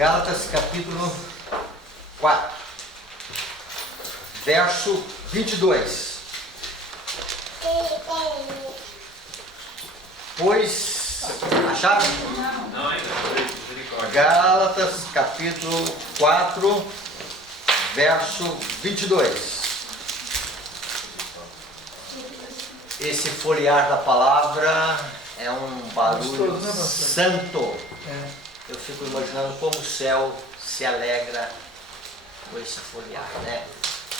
Gálatas capítulo 4, verso 22. Pois, acharam? Não, ainda. Gálatas capítulo 4, verso 22. Esse folhear da palavra é um barulho santo. Eu fico imaginando como o céu se alegra com esse folhear, né?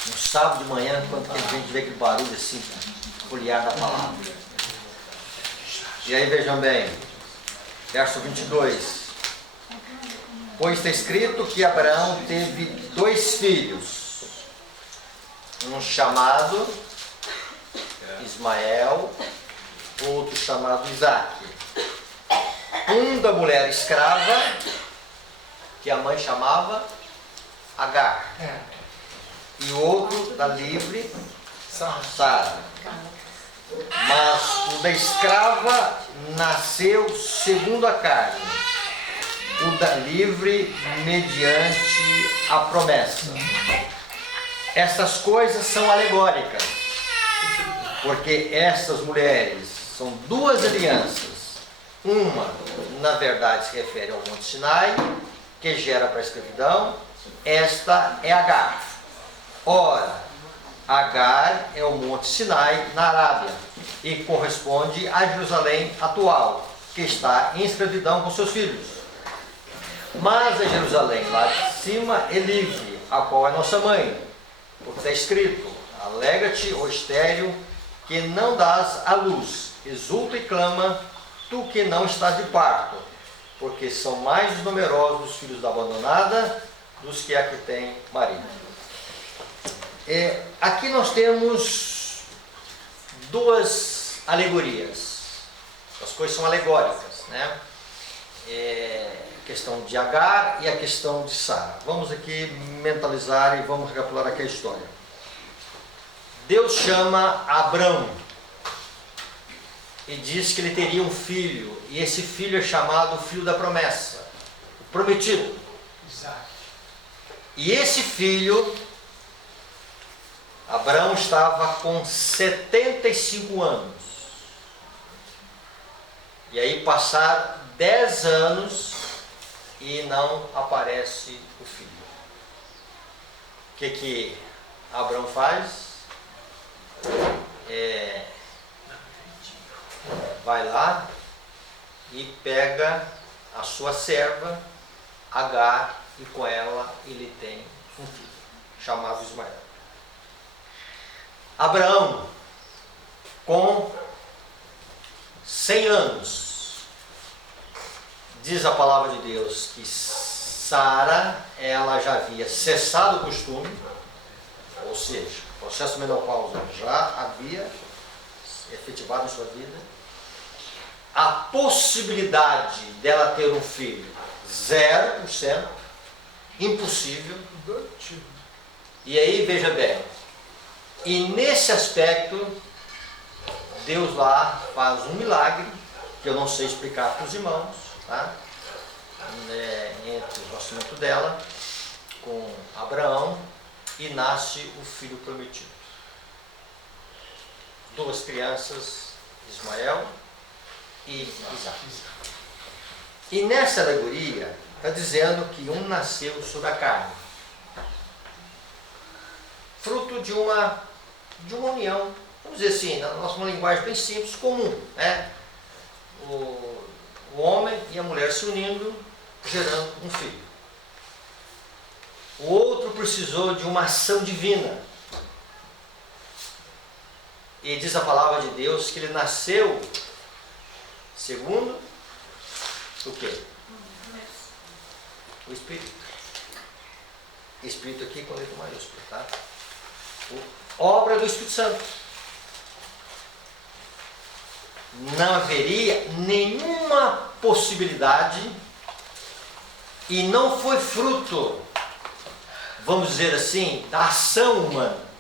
No sábado de manhã, quando a gente vê aquele barulho assim, folhear da palavra. E aí vejam bem, verso 22. Pois está escrito que Abraão teve 2 filhos, um chamado Ismael, outro chamado Isaque. Um da mulher escrava, que a mãe chamava Agar, e o outro da livre, Sara. Mas o da escrava nasceu segundo a carne, o da livre mediante a promessa. Estas coisas são alegóricas, porque estas mulheres são 2 alianças. Uma, na verdade, se refere ao Monte Sinai, que gera para a escravidão. Esta é Agar. Ora, Agar é o Monte Sinai na Arábia e corresponde a Jerusalém atual, que está em escravidão com seus filhos. Mas a Jerusalém lá de cima é livre, a qual é nossa mãe, porque está escrito: alegra-te, ó estéril, que não dás à luz, exulta e clama, tu que não estás de parto, porque são mais numerosos os filhos da abandonada dos que a que tem marido. Aqui nós temos 2 alegorias. As coisas são alegóricas, né? A questão de Agar e a questão de Sara. Vamos aqui mentalizar e vamos recapitular aqui a história. Deus chama Abrão e diz que ele teria um filho, e esse filho é chamado o filho da promessa, o prometido. E esse filho, Abraão estava com 75 anos. E aí passaram 10 anos e não aparece o filho. O que Abraão faz? Vai lá e pega a sua serva Agar, e com ela ele tem um filho chamado Ismael. Abraão, com 100 anos, diz a palavra de Deus que Sara, ela já havia cessado o costume, ou seja, o processo menopausa já havia efetivado em sua vida. A possibilidade dela ter um filho, 0%, impossível. E aí, veja bem, e nesse aspecto, Deus lá faz um milagre, que eu não sei explicar para os irmãos, tá? Entre o nascimento dela com Abraão, e nasce o filho prometido. 2 crianças, Ismael e Isaque. E nessa alegoria está dizendo que um nasceu sobre a carne, fruto de uma união, vamos dizer assim, na nossa linguagem bem simples, comum, né? O homem e a mulher se unindo, gerando um filho. O outro precisou de uma ação divina. E diz a palavra de Deus que ele nasceu segundo o quê? O Espírito. Espírito aqui com letra maiúscula, tá? Obra do Espírito Santo. Não haveria nenhuma possibilidade, e não foi fruto, vamos dizer assim, da ação humana.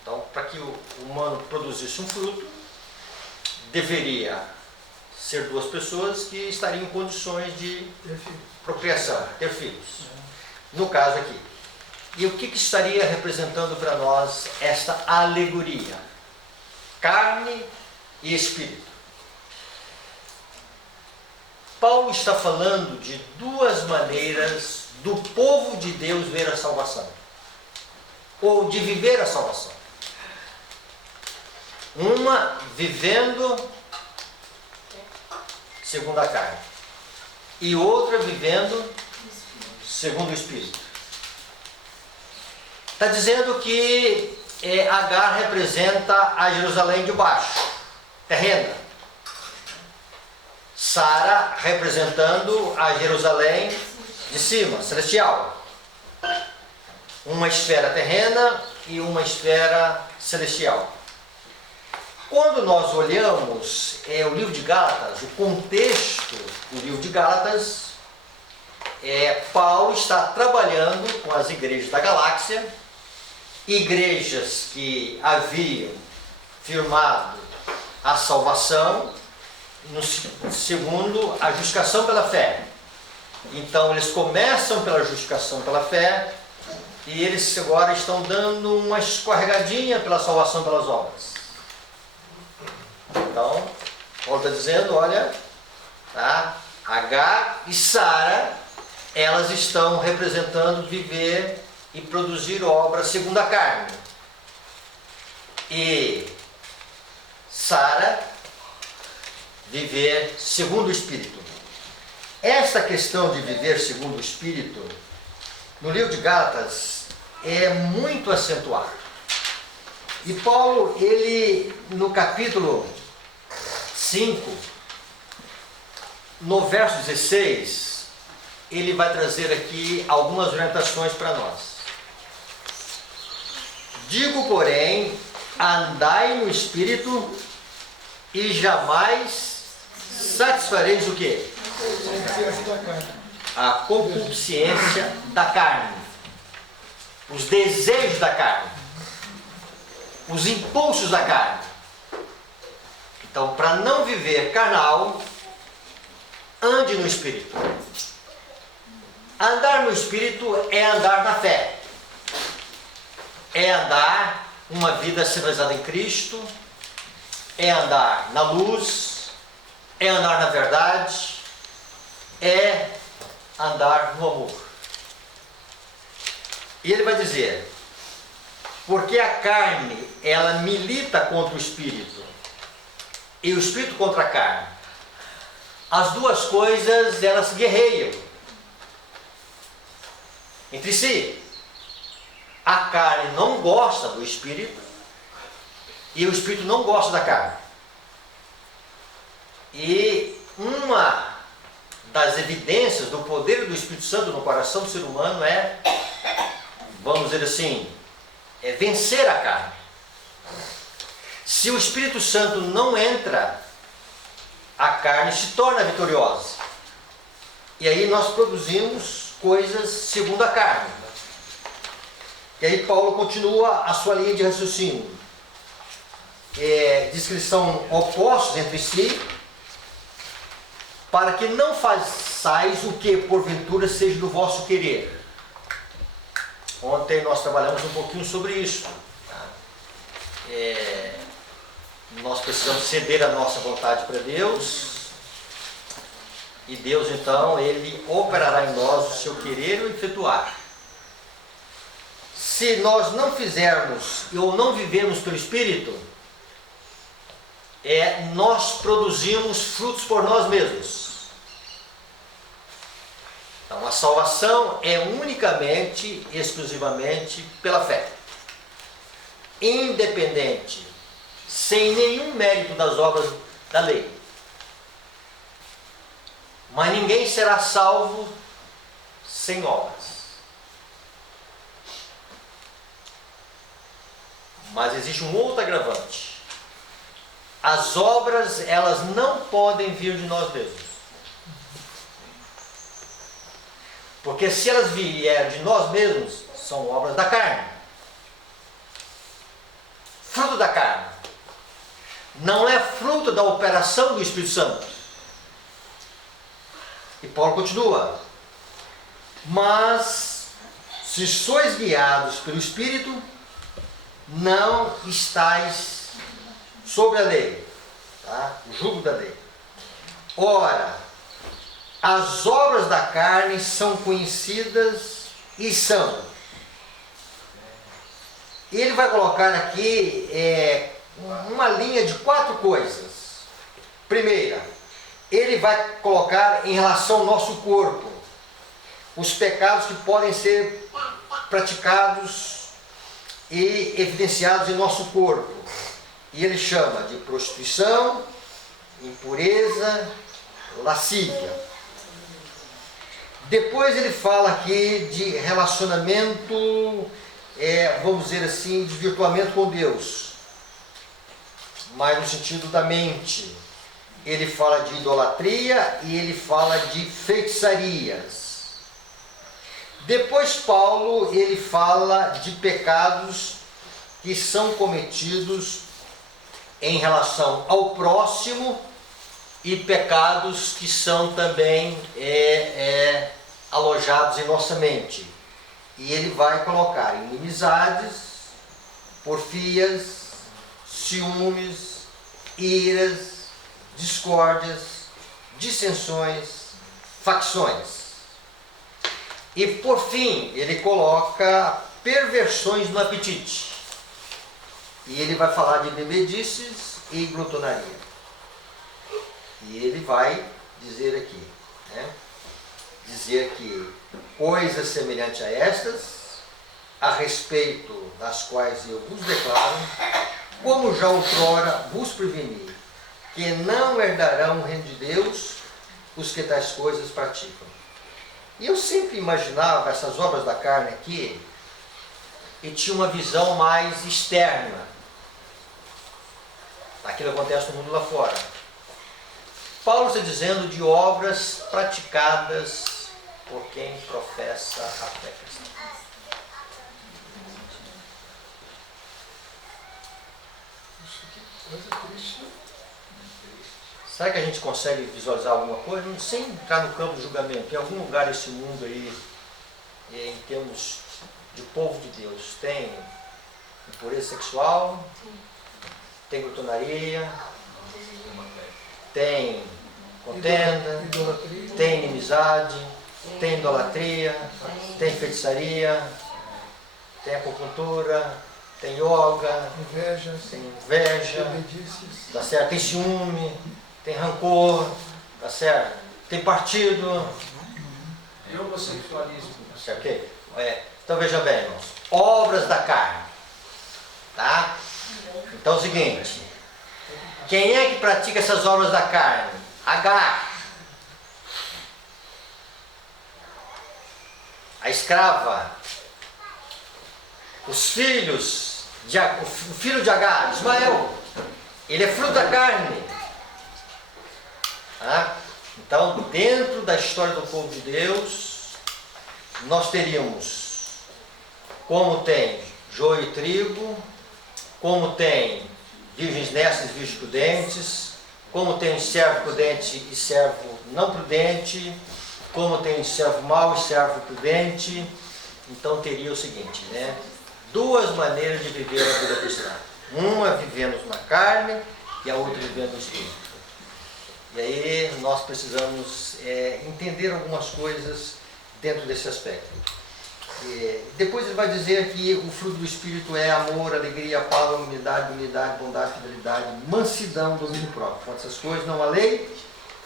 Então, para que o humano produzisse um fruto, deveria ser duas pessoas que estariam em condições de procriação, ter filhos. No caso aqui. E o que estaria representando para nós esta alegoria? Carne e espírito. Paulo está falando de duas maneiras do povo de Deus ver a salvação, ou de viver a salvação. Uma vivendo segundo a carne, e outra vivendo segundo o Espírito. Está dizendo que Agar representa a Jerusalém de baixo, terrena. Sara representando a Jerusalém de cima, celestial. Uma esfera terrena e uma esfera celestial. Quando nós olhamos o livro de Gálatas, o contexto do livro de Gálatas, Paulo está trabalhando com as igrejas da galáxia, igrejas que haviam firmado a salvação, segundo a justificação pela fé. Então eles começam pela justificação pela fé e eles agora estão dando uma escorregadinha pela salvação pelas obras. Então, Paulo está dizendo, olha, tá? Agar e Sara, elas estão representando viver e produzir obras segundo a carne. E Sara, viver segundo o Espírito. Esta questão de viver segundo o Espírito, no livro de Gálatas, é muito acentuado. E Paulo, ele, no capítulo 5, no verso 16, ele vai trazer aqui algumas orientações para nós. Digo, porém, andai no Espírito e jamais satisfareis o quê? A concupiscência da carne, os desejos da carne, os impulsos da carne. Então, para não viver carnal, ande no Espírito. Andar no Espírito é andar na fé, é andar uma vida centralizada em Cristo, é andar na luz, é andar na verdade, é andar no amor. E ele vai dizer, porque a carne, ela milita contra o Espírito, e o Espírito contra a carne. As duas coisas, elas guerreiam entre si. A carne não gosta do Espírito, e o Espírito não gosta da carne. E uma das evidências do poder do Espírito Santo no coração do ser humano vamos dizer assim, vencer a carne. Se o Espírito Santo não entra, a carne se torna vitoriosa. E aí nós produzimos coisas segundo a carne. E aí Paulo continua a sua linha de raciocínio. Diz que eles são opostos entre si, para que não façais o que porventura seja do vosso querer. Ontem nós trabalhamos um pouquinho sobre isso. Nós precisamos ceder a nossa vontade para Deus, e Deus então, Ele operará em nós o seu querer e o efetuar. Se nós não fizermos ou não vivemos pelo Espírito, nós produzimos frutos por nós mesmos. Então a salvação é unicamente, exclusivamente pela fé. Independente, sem nenhum mérito das obras da lei. Mas ninguém será salvo sem obras. Mas existe um outro agravante. As obras, elas não podem vir de nós mesmos. Porque se elas vierem de nós mesmos, são obras da carne. Fruto da carne. Não é fruto da operação do Espírito Santo. E Paulo continua. Mas, se sois guiados pelo Espírito, não estáis sobre a lei. Tá? O jugo da lei. Ora, as obras da carne são conhecidas e são. Ele vai colocar aqui uma linha de 4 coisas. Primeira, ele vai colocar em relação ao nosso corpo os pecados que podem ser praticados e evidenciados em nosso corpo. E ele chama de prostituição, impureza, lascívia. Depois ele fala aqui de relacionamento, vamos dizer assim, de desvirtuamento com Deus, mas no sentido da mente. Ele fala de idolatria e ele fala de feitiçarias. Depois Paulo, ele fala de pecados que são cometidos em relação ao próximo e pecados que são também alojados em nossa mente. E ele vai colocar inimizades, porfias, ciúmes, iras, discórdias, dissensões, facções. E por fim, ele coloca perversões no apetite. E ele vai falar de bebedices e glutonaria. E ele vai dizer aqui, dizer que coisas semelhantes a estas, a respeito das quais eu vos declaro, como já outrora vos preveni, que não herdarão o reino de Deus os que tais coisas praticam. E eu sempre imaginava essas obras da carne aqui e tinha uma visão mais externa daquilo que acontece no mundo lá fora. Paulo está dizendo de obras praticadas por quem professa a fé cristã. Será que a gente consegue visualizar alguma coisa? Sem entrar no campo de julgamento. Em algum lugar desse mundo aí, em termos de povo de Deus, tem impureza sexual, tem glutonaria, tem contenda, tem inimizade, tem idolatria, tem feitiçaria, tem acupuntura, tem yoga, tem inveja, tá certo? Tem ciúme, tem rancor, tá certo? Tem partido. E homossexualismo. Certo? Okay? Então veja bem, irmãos. Obras da carne. Tá? Então é o seguinte. Quem é que pratica essas obras da carne? Agar. A escrava. Os filhos. O filho de Agar, Ismael. Ele é fruto da carne. Tá? Então, dentro da história do povo de Deus, nós teríamos, como tem joio e trigo, como tem virgens nestas e virgens prudentes, como tem servo prudente e servo não prudente, como tem servo mau e servo prudente. Então teria o seguinte, duas maneiras de viver a vida cristã. Uma vivendo na carne e a outra vivendo no Espírito. E aí nós precisamos entender algumas coisas dentro desse aspecto. Depois ele vai dizer que o fruto do Espírito é amor, alegria, paz, humildade, bondade, fidelidade, mansidão, domínio próprio. Com essas coisas não há lei,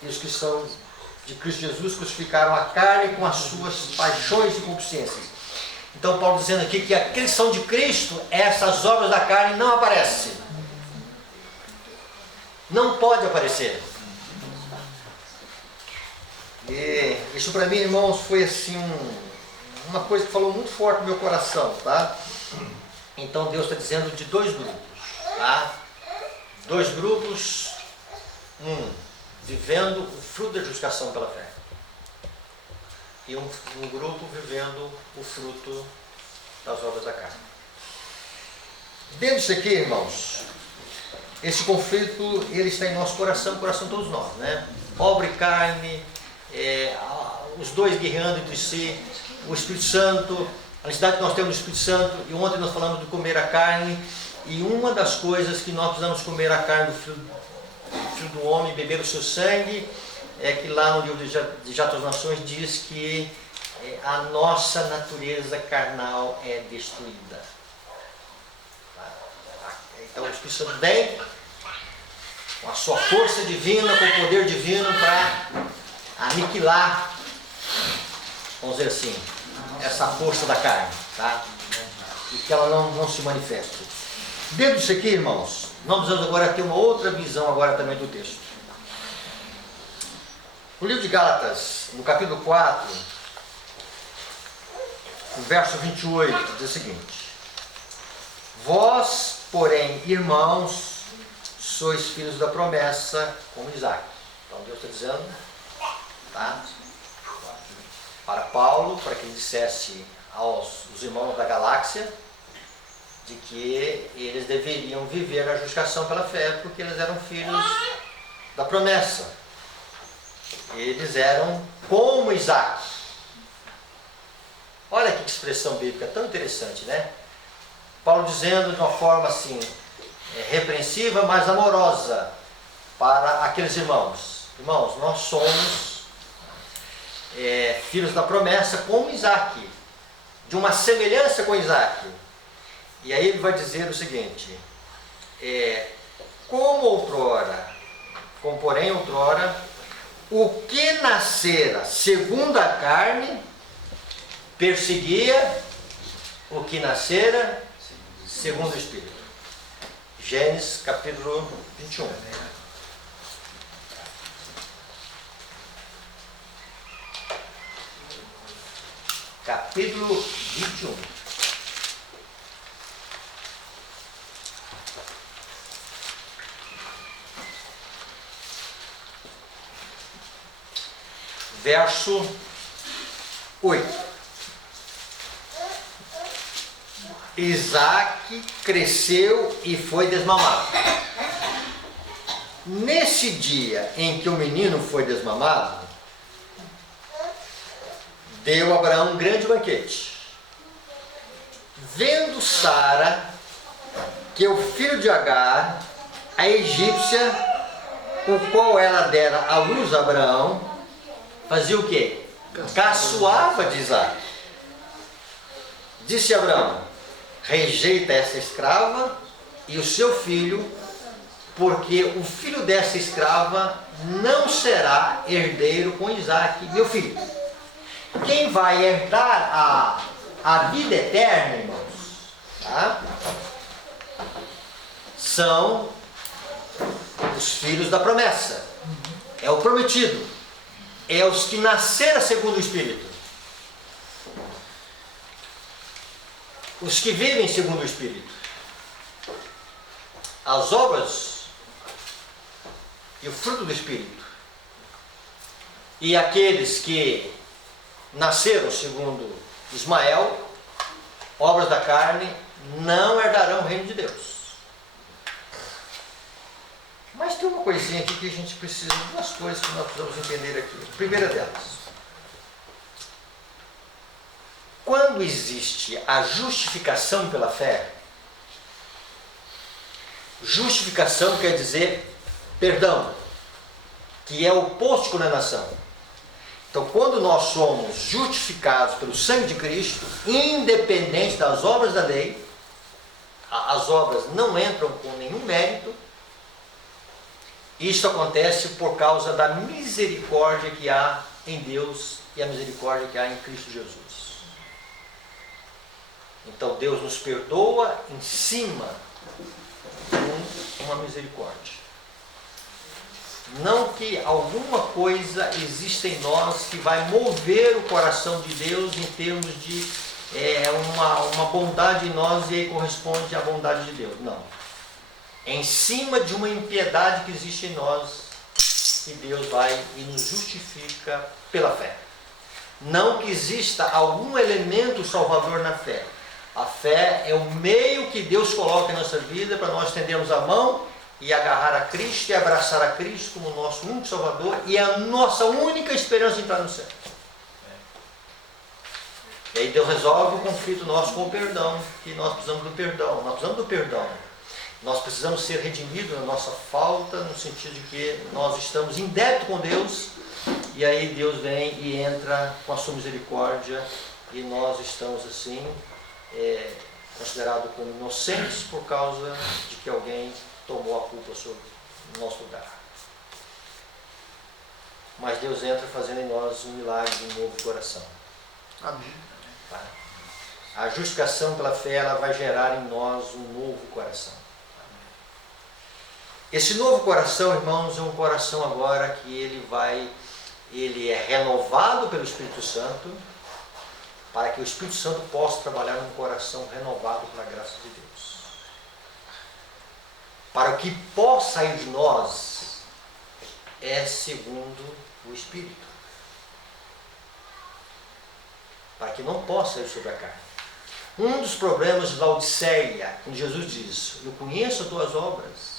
e os que são de Cristo Jesus crucificaram a carne com as suas paixões e concupiscências. Então Paulo dizendo aqui que aqueles que são de Cristo, essas obras da carne não aparecem. Não pode aparecer. E isso para mim, irmãos, foi assim uma coisa que falou muito forte no meu coração, tá? Então Deus está dizendo de dois grupos, tá? Dois grupos, vivendo o fruto da justificação pela fé, e um grupo vivendo o fruto das obras da carne. Dentro disso aqui, irmãos, esse conflito ele está em nosso coração, coração de todos nós, Obra e carne, os dois guerreando entre si, o Espírito Santo, a necessidade que nós temos do Espírito Santo, e ontem nós falamos de comer a carne, e uma das coisas que nós precisamos comer a carne do Filho do Homem, beber o seu sangue, é que lá no livro de Atos das Nações diz que a nossa natureza carnal é destruída. Então o Espírito Santo vem com a sua força divina, com o poder divino para aniquilar, vamos dizer assim, essa força da carne, tá? E que ela não se manifeste. Dentro disso aqui, irmãos, nós precisamos agora ter uma outra visão agora também do texto. No livro de Gálatas, no capítulo 4, no verso 28, diz o seguinte: vós, porém, irmãos, sois filhos da promessa, como Isaac. Então Deus está dizendo, tá? Para Paulo, para que ele dissesse aos irmãos da galáxia, de que eles deveriam viver a justificação pela fé, porque eles eram filhos da promessa. Eles eram como Isaac. Olha que expressão bíblica tão interessante, né? Paulo dizendo de uma forma assim, repreensiva, mas amorosa para aqueles irmãos. Irmãos, nós somos filhos da promessa como Isaac, de uma semelhança com Isaac. E aí ele vai dizer o seguinte: como porém outrora, o que nascera segundo a carne perseguia o que nascera segundo o Espírito. Gênesis capítulo 21. Capítulo 21. Verso 8. Isaac cresceu e foi desmamado. Nesse dia em que o menino foi desmamado, deu Abraão um grande banquete. Vendo Sara que o filho de Agar, a egípcia, o qual ela dera à luz a Abraão, fazia o quê? Caçoava de Isaac. Disse Abraão: rejeita essa escrava e o seu filho, porque o filho dessa escrava não será herdeiro com Isaac, meu filho. Quem vai herdar a vida eterna, irmãos, tá? São os filhos da promessa. É o prometido. É os que nasceram segundo o Espírito. Os que vivem segundo o Espírito. As obras e o fruto do Espírito. E aqueles que nasceram segundo Ismael, obras da carne, não herdarão o reino de Deus. Mas tem uma coisinha aqui que a gente precisa, duas coisas que nós precisamos entender aqui. A primeira delas: quando existe a justificação pela fé, justificação quer dizer perdão, que é o oposto de condenação. Então, quando nós somos justificados pelo sangue de Cristo, independente das obras da lei, as obras não entram com nenhum mérito. Isto acontece por causa da misericórdia que há em Deus e a misericórdia que há em Cristo Jesus. Então Deus nos perdoa em cima de uma misericórdia. Não que alguma coisa exista em nós que vai mover o coração de Deus em termos de uma bondade em nós e aí corresponde à bondade de Deus. Não. É em cima de uma impiedade que existe em nós que Deus vai e nos justifica pela fé. Não que exista algum elemento salvador na fé. A fé é o meio que Deus coloca em nossa vida para nós estendermos a mão e agarrar a Cristo e abraçar a Cristo como nosso único Salvador e a nossa única esperança de entrar no céu. E aí Deus resolve o conflito nosso com o perdão, que nós precisamos do perdão. Nós precisamos do perdão. Nós precisamos ser redimidos na nossa falta, no sentido de que nós estamos em débito com Deus, e aí Deus vem e entra com a sua misericórdia, e nós estamos assim, considerados como inocentes por causa de que alguém tomou a culpa sobre o nosso lugar. Mas Deus entra fazendo em nós um milagre de um novo coração. Amém. A justificação pela fé, ela vai gerar em nós um novo coração. Esse novo coração, irmãos, é um coração agora que ele é renovado pelo Espírito Santo, para que o Espírito Santo possa trabalhar num coração renovado pela graça de Deus. Para que possa sair de nós é segundo o Espírito. Para que não possa sair sobre a carne. Um dos problemas de Laodiceia, quando Jesus diz, eu conheço as tuas obras.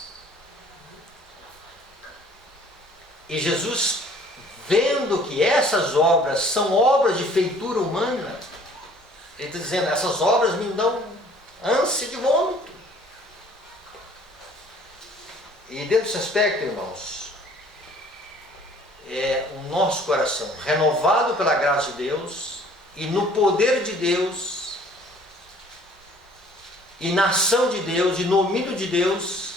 E Jesus, vendo que essas obras são obras de feitura humana, ele está dizendo, essas obras me dão ânsia de vômito. E dentro desse aspecto, irmãos, é o nosso coração renovado pela graça de Deus e no poder de Deus e na ação de Deus e no domínio de Deus,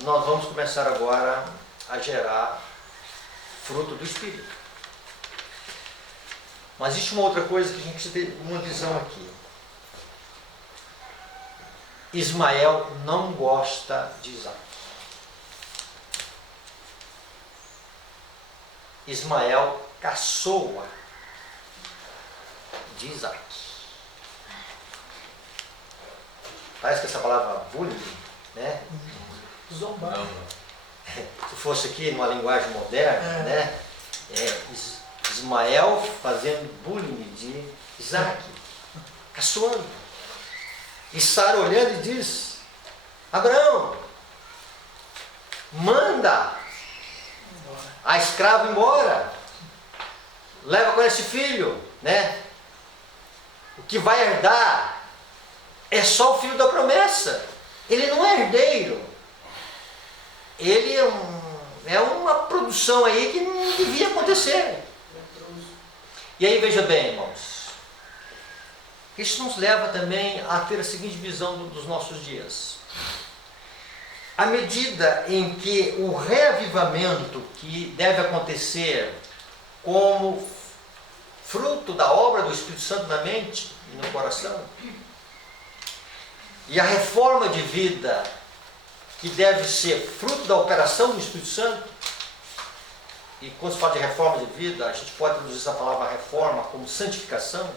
nós vamos começar agora a gerar fruto do Espírito. Mas existe uma outra coisa que a gente precisa ter uma visão aqui. Ismael não gosta de Isaac. Ismael caçoa de Isaac. Parece que essa palavra bullying, né? Zombar. Se fosse aqui numa linguagem moderna, né? Ismael fazendo bullying de Isaac, caçoando. E Sara olhando e diz, Abraão, manda a escrava embora, leva com esse filho, né? O que vai herdar é só o filho da promessa. Ele não é herdeiro. Ele é uma produção aí que não devia acontecer. E aí veja bem, irmãos, isso nos leva também a ter a seguinte visão dos nossos dias. À medida em que o reavivamento que deve acontecer como fruto da obra do Espírito Santo na mente e no coração, e a reforma de vida que deve ser fruto da operação do Espírito Santo, e quando se fala de reforma de vida, a gente pode traduzir essa palavra reforma como santificação,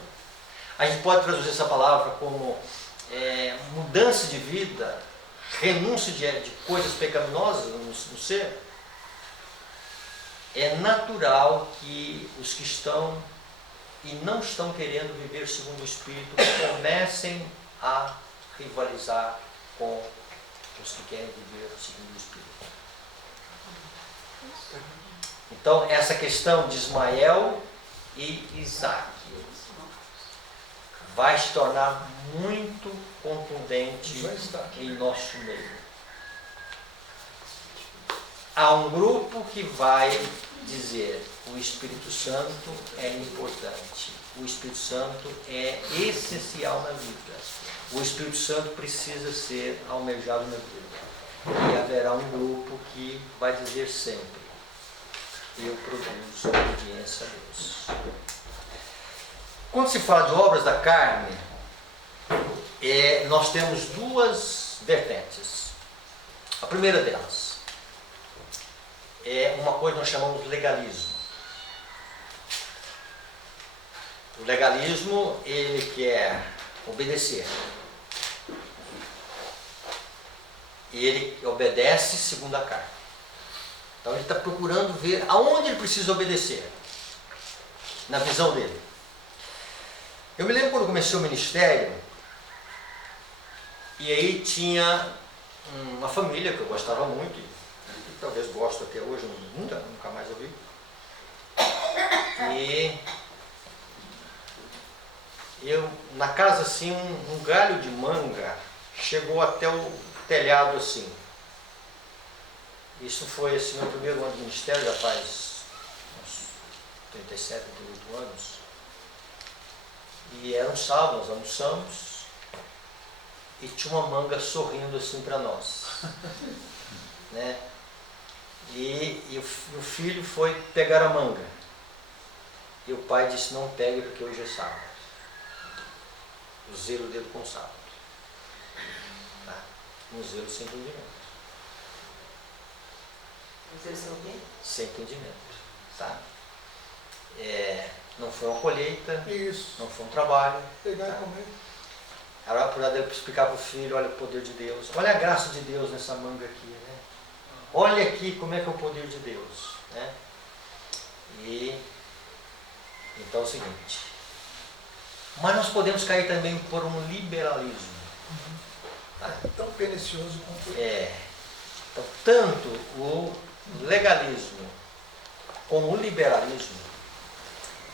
a gente pode traduzir essa palavra como mudança de vida, renúncia de coisas pecaminosas no ser. É natural que os que estão e não estão querendo viver segundo o Espírito comecem a rivalizar com os que querem viver segundo o Espírito. Então, essa questão de Ismael e Isaac vai se tornar muito contundente em nosso meio. Há um grupo que vai dizer o Espírito Santo é importante, o Espírito Santo é essencial na vida, o Espírito Santo precisa ser almejado na vida. E haverá um grupo que vai dizer sempre, eu produzo obediência a Deus. Quando se fala de obras da carne, nós temos duas vertentes. A primeira delas é uma coisa que nós chamamos de legalismo. O legalismo, ele quer obedecer. E ele obedece segundo a carne. Então ele está procurando ver aonde ele precisa obedecer, na visão dele. Eu me lembro quando comecei o ministério, e aí tinha uma família que eu gostava muito, e talvez gosto até hoje, nunca mais ouvi. E eu, na casa assim, um galho de manga chegou até o telhado assim. Isso foi assim, no primeiro ano do ministério, já faz uns 37, 38 anos. E era um sábado, nós almoçamos e tinha uma manga sorrindo assim para nós. Né? E o filho foi pegar a manga. E o pai disse, não pegue porque hoje é sábado. O zelo dele com o sábado. Tá? Um zelo sem entendimento. Sem entendimento. Tá? Não foi uma colheita, Isso. não foi um trabalho. Pegar tá? e comer. Era para ele explicar para o filho, olha o poder de Deus, olha a graça de Deus nessa manga aqui, né? Olha aqui como é que é o poder de Deus, né? E então é o seguinte, mas nós podemos cair também por um liberalismo. Tá? Tão pernicioso quanto Então, tanto o legalismo como o liberalismo,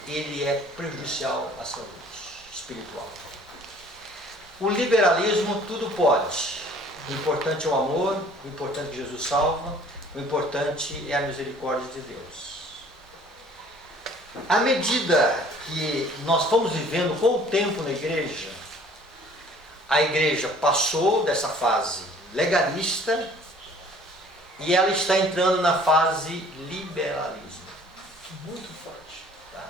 ele é prejudicial à saúde espiritual. O liberalismo tudo pode. O importante é o amor, o importante é que Jesus salva, o importante é a misericórdia de Deus. À medida que nós fomos vivendo com o tempo na igreja, a igreja passou dessa fase legalista e ela está entrando na fase liberalismo. muito forte. Tá?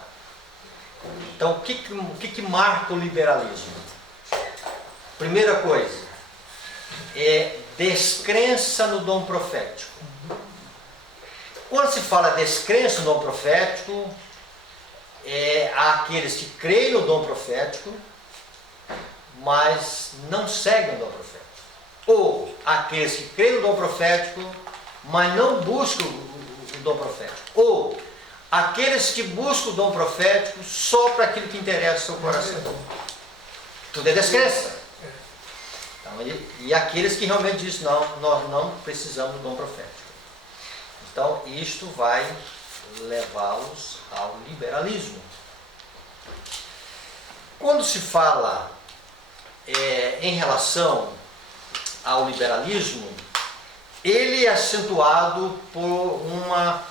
Então, o que marca o liberalismo? Primeira coisa, é descrença no dom profético. Quando se fala descrença no dom profético, há aqueles que creem no dom profético, mas não seguem o dom profético. Ou aqueles que creem no dom profético, mas não buscam o dom profético. Ou aqueles que buscam o dom profético só para aquilo que interessa ao seu coração. Tudo é descrença. Então, e aqueles que realmente dizem, não, nós não precisamos do dom profético. Então, isto vai levá-los ao liberalismo. Quando se fala em relação ao liberalismo, ele é acentuado por uma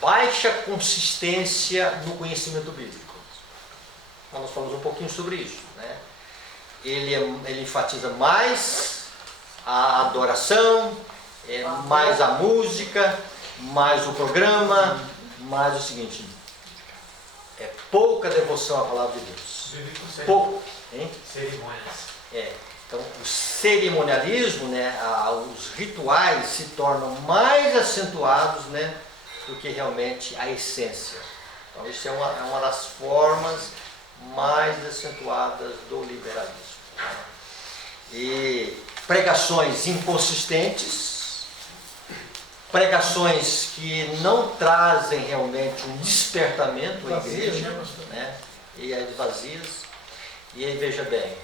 baixa consistência no conhecimento bíblico. Nós falamos um pouquinho sobre isso, né? Ele enfatiza mais a adoração, mais a música, mais o programa, mais o seguinte, pouca devoção à palavra de Deus. Pouco. Hein? Cerimônias. Então, o cerimonialismo, né, os rituais se tornam mais acentuados, né, do que realmente a essência. Então, isso é uma das formas mais acentuadas do liberalismo. E pregações inconsistentes, pregações que não trazem realmente um despertamento à igreja, né? E as vazias. E aí veja bem,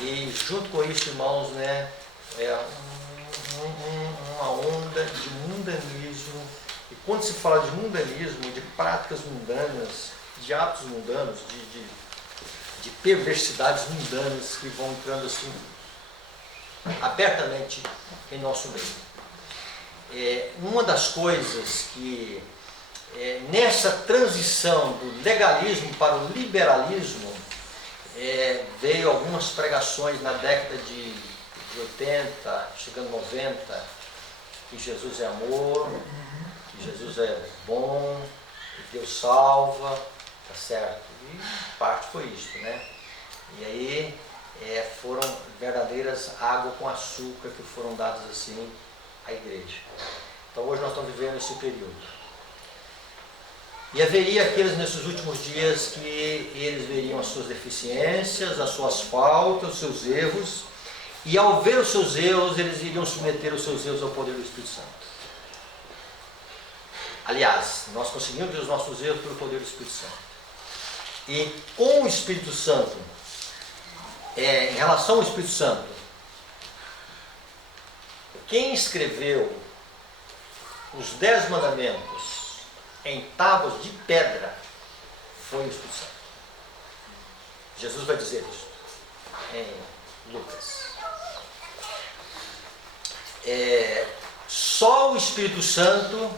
e junto com isso, irmãos, né, uma onda de mundanismo. E quando se fala de mundanismo, de práticas mundanas, de hábitos mundanos, de perversidades mundanas que vão entrando assim abertamente em nosso meio. Uma das coisas que nessa transição do legalismo para o liberalismo veio algumas pregações na década de 80, chegando 90, que Jesus é amor, que Jesus é bom, que Deus salva, tá certo? E parte foi isso, né? E aí foram verdadeiras água com açúcar que foram dadas assim à igreja. Então hoje nós estamos vivendo esse período. E haveria aqueles nesses últimos dias que eles veriam as suas deficiências, as suas faltas, os seus erros, e ao ver os seus erros, eles iriam submeter os seus erros ao poder do Espírito Santo. Aliás, nós conseguimos ver os nossos erros pelo poder do Espírito Santo. E com o Espírito Santo, em relação ao Espírito Santo, quem escreveu os 10 mandamentos em tábuas de pedra foi o Espírito Santo. Jesus vai dizer isso em Lucas. Só o Espírito Santo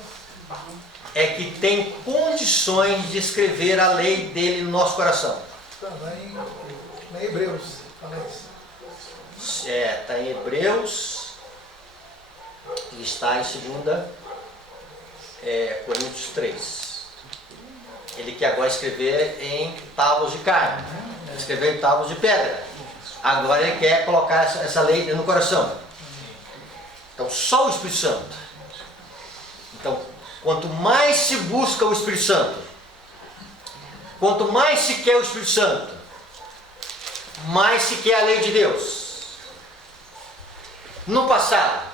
é que tem condições de escrever a lei dele no nosso coração. Lá em Hebreus, fala isso. Está em Hebreus e está em 2 Coríntios 3. Ele quer agora escrever em tábuas de carne, escrever em tábuas de pedra. Agora ele quer colocar essa lei no coração. Então só o Espírito Santo. Então, quanto mais se busca o Espírito Santo, quanto mais se quer o Espírito Santo, mais se quer a lei de Deus. No passado,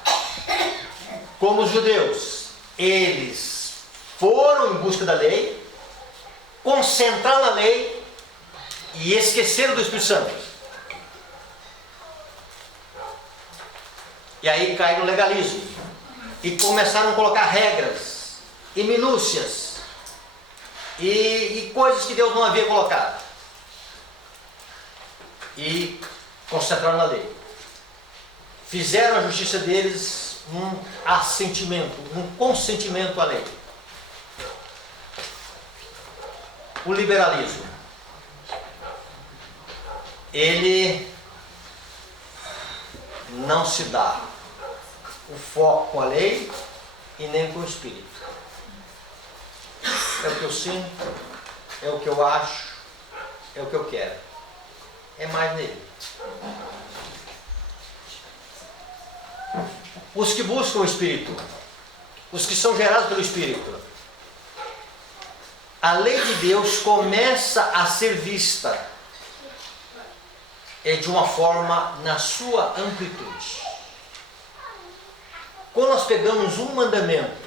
como os judeus, eles foram em busca da lei, concentraram na lei e esqueceram do Espírito Santo. E aí caíram no legalismo e começaram a colocar regras e minúcias e coisas que Deus não havia colocado e concentraram na lei. Fizeram a justiça deles um assentimento, um consentimento à lei. O liberalismo, ele não se dá o foco com a lei e nem com o Espírito. É o que eu sinto, é o que eu acho, é o que eu quero. É mais nele. Os que buscam o Espírito, os que são gerados pelo Espírito, a lei de Deus começa a ser vista de uma forma na sua amplitude. Quando nós pegamos um mandamento,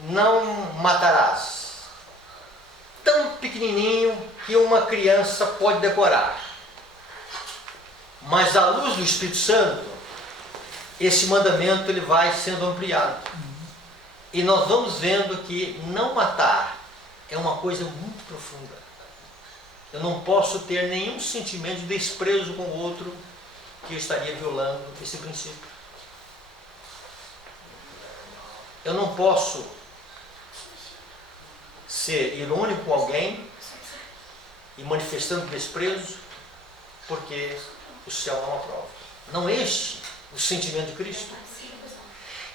não matarás, tão pequenininho que uma criança pode decorar, mas à luz do Espírito Santo, esse mandamento ele vai sendo ampliado. E nós vamos vendo que não matar é uma coisa muito profunda. Eu não posso ter nenhum sentimento de desprezo com o outro que eu estaria violando esse princípio. Eu não posso ser irônico com alguém e manifestando desprezo porque o céu não aprova. Não é este o sentimento de Cristo.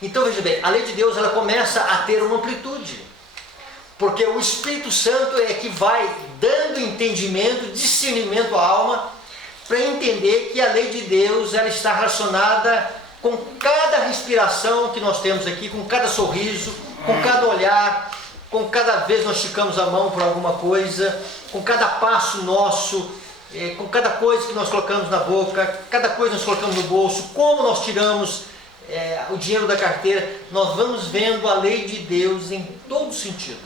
Então veja bem, a lei de Deus ela começa a ter uma amplitude, porque o Espírito Santo é que vai dando entendimento, discernimento à alma, para entender que a lei de Deus ela está relacionada com cada respiração que nós temos aqui, com cada sorriso, com cada olhar, com cada vez nós esticamos a mão para alguma coisa, com cada passo nosso, com cada coisa que nós colocamos na boca, cada coisa que nós colocamos no bolso, como nós tiramos o dinheiro da carteira, nós vamos vendo a lei de Deus em todo sentido.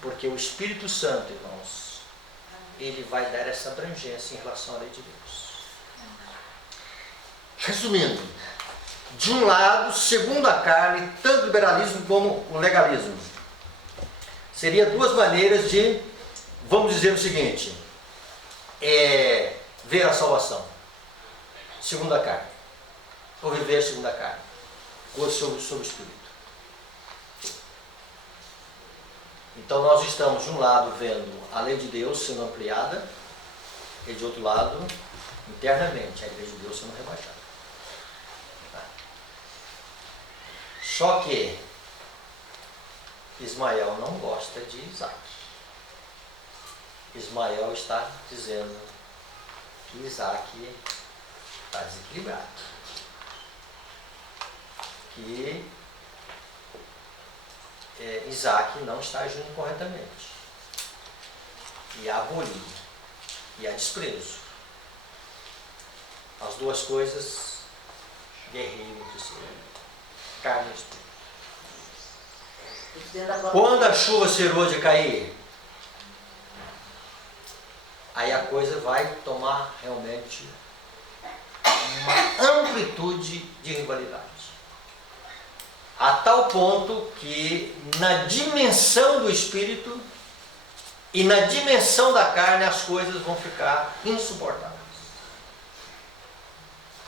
Porque o Espírito Santo, irmãos, ele vai dar essa abrangência em relação à lei de Deus. Resumindo, de um lado, segundo a carne, tanto o liberalismo como o legalismo. Seria duas maneiras de, vamos dizer o seguinte, ver a salvação, segundo a carne. Ou viver segundo a carne, ou sobre o Espírito. Então nós estamos de um lado vendo a lei de Deus sendo ampliada e de outro lado, internamente, a igreja de Deus sendo rebaixada. Só que Ismael não gosta de Isaac. Ismael está dizendo que Isaac está desequilibrado. Que Isaac não está agindo corretamente. E há bullying, e há desprezo. As duas coisas guerreiam entre si. Carne e espírito. Quando a chuva cerou de cair, aí a coisa vai tomar realmente uma amplitude de rivalidade. A tal ponto que na dimensão do espírito e na dimensão da carne as coisas vão ficar insuportáveis.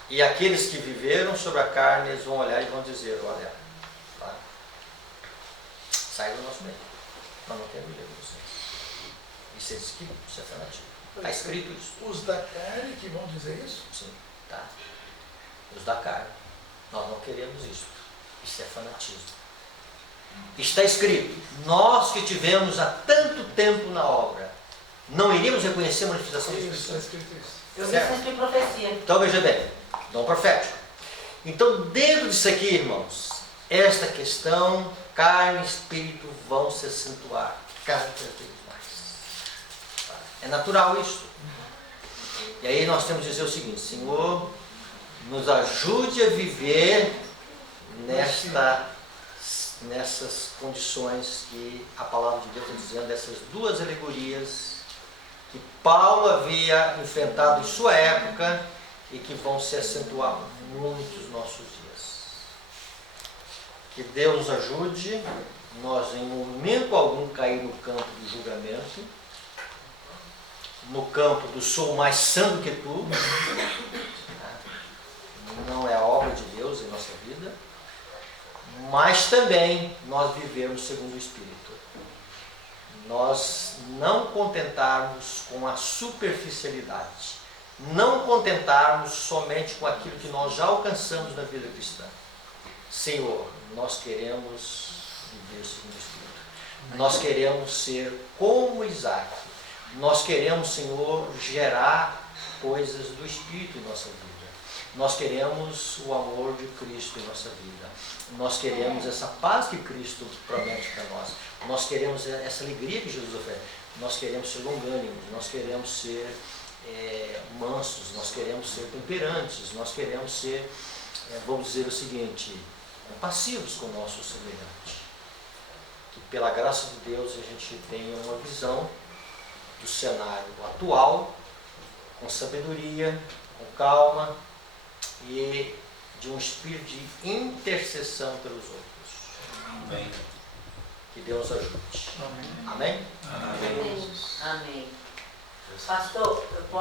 E aqueles que viveram sobre a carne, eles vão olhar e vão dizer, olha, tá, sai do nosso meio, nós não queremos ver vocês. Isso é escrito, isso é fanatismo. Está escrito isso. Os da carne que vão dizer isso? Sim, tá. Os da carne. Nós não queremos isso. Isso é fanatismo. Está escrito, nós que tivemos há tanto tempo na obra, não iríamos reconhecer a manifestação do Isso, está Espírito Santo? escrito isso. Eu vi sempre profecia. Então veja bem, dom profético. Então dentro disso aqui, irmãos, esta questão, carne e espírito vão se acentuar cada vez mais. É natural isso. E aí nós temos que dizer o seguinte, Senhor, nos ajude a viver nessas condições que a palavra de Deus está dizendo, dessas duas alegorias que Paulo havia enfrentado em sua época e que vão se acentuar muito nos nossos dias. Que Deus nos ajude, nós em momento algum cair no campo do julgamento, no campo do sou mais santo que tu, não é a obra de Deus em nossa vida, mas também nós vivemos segundo o Espírito. Nós não contentarmos com a superficialidade, não contentarmos somente com aquilo que nós já alcançamos na vida cristã. Senhor, nós queremos viver segundo o Espírito. Nós queremos ser como Isaac. Nós queremos, Senhor, gerar coisas do Espírito em nossa vida. Nós queremos o amor de Cristo em nossa vida. Nós queremos essa paz que Cristo promete para nós. Nós queremos essa alegria que Jesus oferece. Nós queremos ser longânimos. Nós queremos ser mansos. Nós queremos ser temperantes. Nós queremos ser, vamos dizer o seguinte, passivos com o nosso semelhante. Que pela graça de Deus a gente tenha uma visão do cenário atual, com sabedoria, com calma e de um espírito de intercessão pelos outros. Amém. Que Deus ajude. Amém. Amém? Amém. Amém. Pastor, eu posso